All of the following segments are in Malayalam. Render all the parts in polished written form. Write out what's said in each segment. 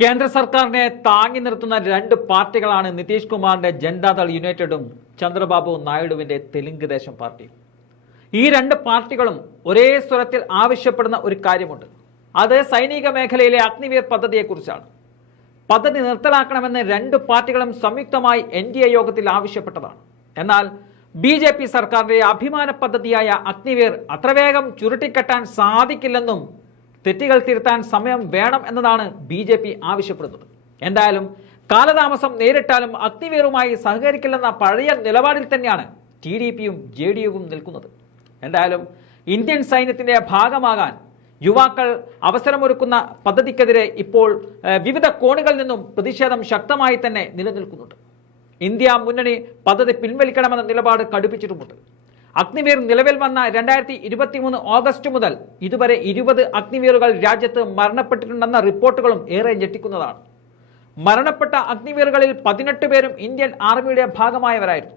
കേന്ദ്ര സർക്കാരിനെ താങ്ങി നിർത്തുന്ന രണ്ട് പാർട്ടികളാണ് നിതീഷ് കുമാറിന്റെ ജനതാദൾ യുണൈറ്റഡും ചന്ദ്രബാബു നായിഡുവിന്റെ തെലുങ്ക് ദേശം പാർട്ടിയും. ഈ രണ്ട് പാർട്ടികളും ഒരേ സ്വരത്തിൽ ആവശ്യപ്പെടുന്ന ഒരു കാര്യമുണ്ട്. അത് സൈനിക മേഖലയിലെ അഗ്നിവീർ പദ്ധതിയെക്കുറിച്ചാണ്. പദ്ധതി നിർത്തലാക്കണമെന്ന് രണ്ട് പാർട്ടികളും സംയുക്തമായി NDA യോഗത്തിൽ ആവശ്യപ്പെട്ടതാണ്. എന്നാൽ BJP സർക്കാരിന്റെ അഭിമാന പദ്ധതിയായ അഗ്നിവീർ അത്ര വേഗം ചുരുട്ടിക്കെട്ടാൻ സാധിക്കില്ലെന്നും തെറ്റുകൾ തിരുത്താൻ സമയം വേണം എന്നതാണ് BJP ആവശ്യപ്പെടുന്നത്. എന്തായാലും കാലതാമസം നേരിട്ടാലും അഗ്നിവീറുമായി സഹകരിക്കില്ലെന്ന പഴയ നിലപാടിൽ തന്നെയാണ് TDPയും JDUവും നിൽക്കുന്നത്. എന്തായാലും ഇന്ത്യൻ സൈന്യത്തിന്റെ ഭാഗമാകാൻ യുവാക്കൾ അവസരമൊരുക്കുന്ന പദ്ധതിക്കെതിരെ ഇപ്പോൾ വിവിധ കോണുകളിൽ നിന്നും പ്രതിഷേധം ശക്തമായി തന്നെ നിലനിൽക്കുന്നുണ്ട്. ഇന്ത്യ മുന്നണി പദ്ധതി പിൻവലിക്കണമെന്ന നിലപാട് കടുപ്പിച്ചിട്ടുമുണ്ട്. അഗ്നിവീർ നിലവിൽ വന്ന 2023 ഓഗസ്റ്റ് മുതൽ ഇതുവരെ 20 അഗ്നിവീറുകൾ രാജ്യത്ത് മരണപ്പെട്ടിട്ടുണ്ടെന്ന റിപ്പോർട്ടുകളും ഏറെ ഞെട്ടിക്കുന്നതാണ്. മരണപ്പെട്ട അഗ്നിവീറുകളിൽ 18 പേരും ഇന്ത്യൻ ആർമിയുടെ ഭാഗമായവരായിരുന്നു.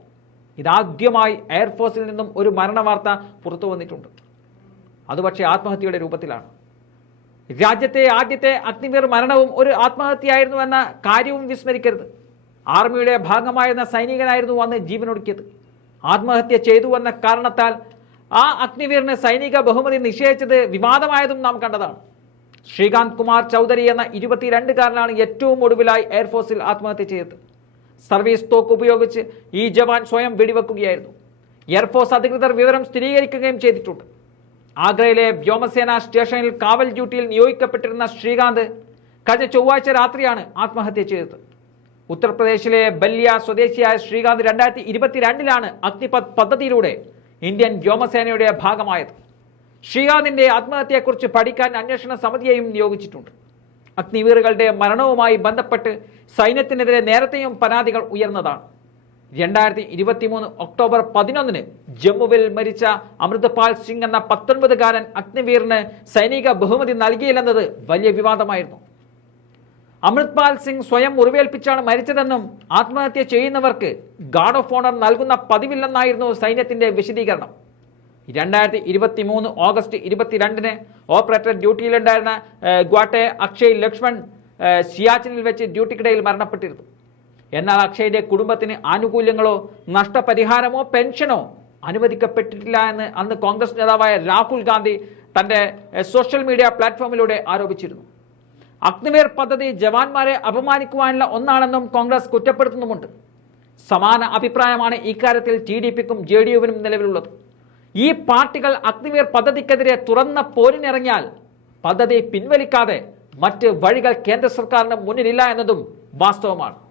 ഇതാദ്യമായി എയർഫോഴ്സിൽ നിന്നും ഒരു മരണവാർത്ത പുറത്തു വന്നിട്ടുണ്ട്. അത് പക്ഷേ ആത്മഹത്യയുടെ രൂപത്തിലാണ്. രാജ്യത്തെ ആദ്യത്തെ അഗ്നിവീർ മരണവും ഒരു ആത്മഹത്യയായിരുന്നു എന്ന കാര്യവും വിസ്മരിക്കരുത്. ആർമിയുടെ ഭാഗമായിരുന്ന സൈനികനായിരുന്നു അന്ന് ജീവനൊടുക്കിയത്. ആത്മഹത്യ ചെയ്തു എന്ന കാരണത്താൽ ആ അഗ്നിവീറിന് സൈനിക ബഹുമതി നിഷേധിച്ചത് വിവാദമായതും നാം കണ്ടതാണ്. ശ്രീകാന്ത് കുമാർ ചൗധരി എന്ന 22-കാരനാണ് ഏറ്റവും ഒടുവിലായി എയർഫോഴ്സിൽ ആത്മഹത്യ ചെയ്തത്. സർവീസ് തോക്ക് ഉപയോഗിച്ച് ഈ ജവാൻ സ്വയം വെടിവെക്കുകയായിരുന്നു. എയർഫോഴ്സ് അധികൃതർ വിവരം സ്ഥിരീകരിക്കുകയും ചെയ്തിട്ടുണ്ട്. ആഗ്രയിലെ വ്യോമസേന സ്റ്റേഷനിൽ കാവൽ ഡ്യൂട്ടിയിൽ നിയോഗിക്കപ്പെട്ടിരുന്ന ശ്രീകാന്ത് കഴിഞ്ഞ ചൊവ്വാഴ്ച രാത്രിയാണ് ആത്മഹത്യ ചെയ്തത്. ഉത്തർപ്രദേശിലെ ബല്യ സ്വദേശിയായ ശ്രീകാന്ത് 2022-ലാണ് അഗ്നിപഥ് പദ്ധതിയിലൂടെ ഇന്ത്യൻ വ്യോമസേനയുടെ ഭാഗമായത്. ശ്രീകാന്തിന്റെ ആത്മഹത്യയെക്കുറിച്ച് പഠിക്കാൻ അന്വേഷണ സമിതിയെയും നിയോഗിച്ചിട്ടുണ്ട്. അഗ്നിവീറുകളുടെ മരണവുമായി ബന്ധപ്പെട്ട് സൈന്യത്തിനെതിരെ നേരത്തെയും പരാതികൾ ഉയർന്നതാണ്. 2023 ഒക്ടോബർ 11 ജമ്മുവിൽ മരിച്ച അമൃത്പാൽ സിംഗ് എന്ന 19-കാരൻ അഗ്നിവീറിന് സൈനിക ബഹുമതി നൽകിയില്ലെന്നത് വലിയ വിവാദമായിരുന്നു. അമൃത്പാൽ സിംഗ് സ്വയം മുറിവേൽപ്പിച്ചാണ് മരിച്ചതെന്നും ആത്മഹത്യ ചെയ്യുന്നവർക്ക് ഗാർഡ് ഓഫ് ഓണർ നൽകുന്ന പതിവില്ലെന്നായിരുന്നു സൈന്യത്തിന്റെ വിശദീകരണം. 2023 ഓഗസ്റ്റ് 22 ഓപ്പറേറ്റർ ഡ്യൂട്ടിയിലുണ്ടായിരുന്ന ഗ്വാട്ടെ അക്ഷയ് ലക്ഷ്മൺ സിയാച്ചിനിൽ വെച്ച് ഡ്യൂട്ടിക്കിടയിൽ മരണപ്പെട്ടിരുന്നു. എന്നാൽ അക്ഷയുടെ കുടുംബത്തിന് ആനുകൂല്യങ്ങളോ നഷ്ടപരിഹാരമോ പെൻഷനോ അനുവദിക്കപ്പെട്ടിട്ടില്ല എന്ന് അന്ന് കോൺഗ്രസ് നേതാവായ രാഹുൽ ഗാന്ധി തന്റെ സോഷ്യൽ മീഡിയ പ്ലാറ്റ്ഫോമിലൂടെ ആരോപിച്ചിരുന്നു. അഗ്നിവീർ പദ്ധതി ജവാന്മാരെ അപമാനിക്കുവാനുള്ള ഒന്നാണെന്നും കോൺഗ്രസ് കുറ്റപ്പെടുത്തുന്നുമുണ്ട്. സമാന അഭിപ്രായമാണ് ഇക്കാര്യത്തിൽ TDPക്കും JDUവിനും നിലവിലുള്ളത്. ഈ പാർട്ടികൾ അഗ്നിവീർ പദ്ധതിക്കെതിരെ തുറന്ന പോരിനിറങ്ങിയാൽ പദ്ധതി പിൻവലിക്കാതെ മറ്റ് വഴികൾ കേന്ദ്ര സർക്കാരിന് മുന്നിലില്ല എന്നതും വാസ്തവമാണ്.